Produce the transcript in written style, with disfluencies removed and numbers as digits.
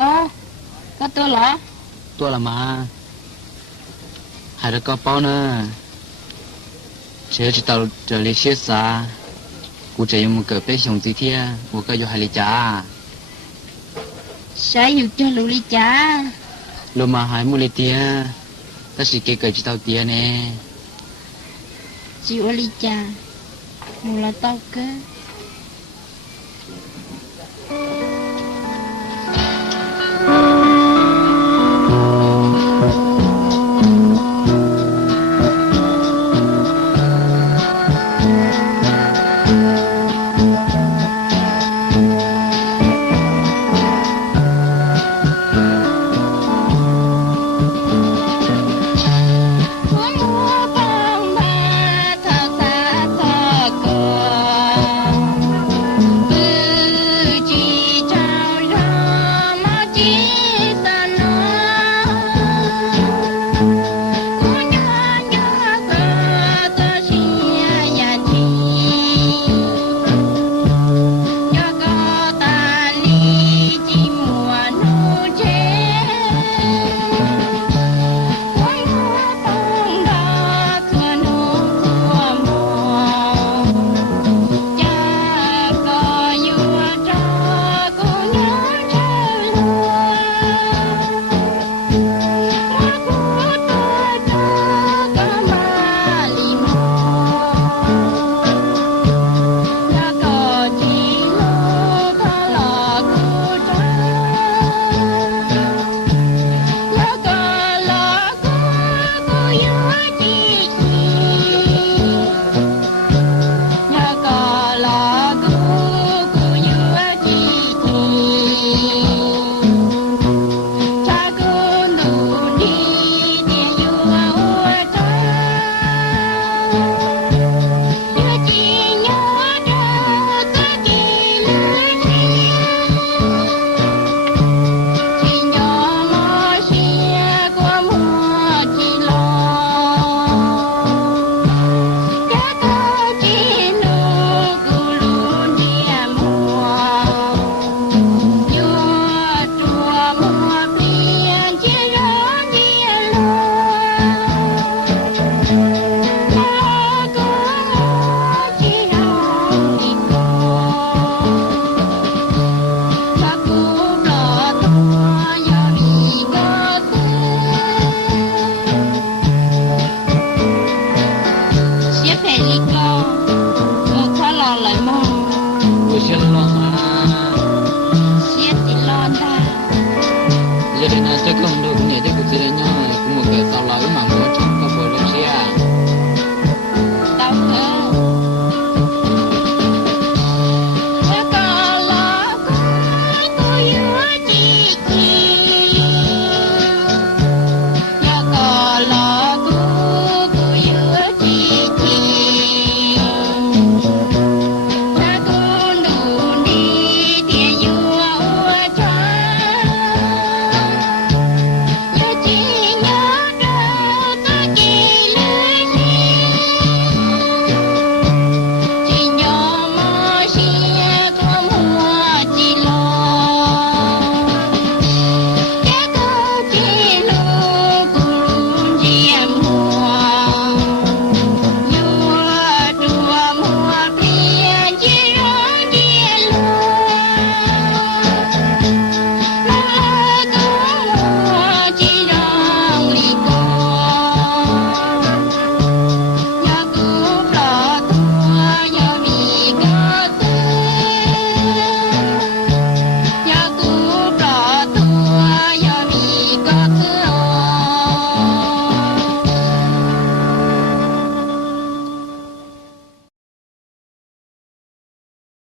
Ồ, có tôi lọ. Tôi là mà hai đứa có bao nữa chỉ tao trở lại xe xa cụ chỉ một cái bé sống gì thế một cái vô hai lý cha Sao hiểu cho lũ lý cha. lúc mà hai mua lý tia ta chỉ cái chỉ tao tia nè Chịu lý cha. Một là tao cơ. giờ đây là chắc không đâu cũng nhớ chắc cũng sẽ nhớ cũng một cái tao lại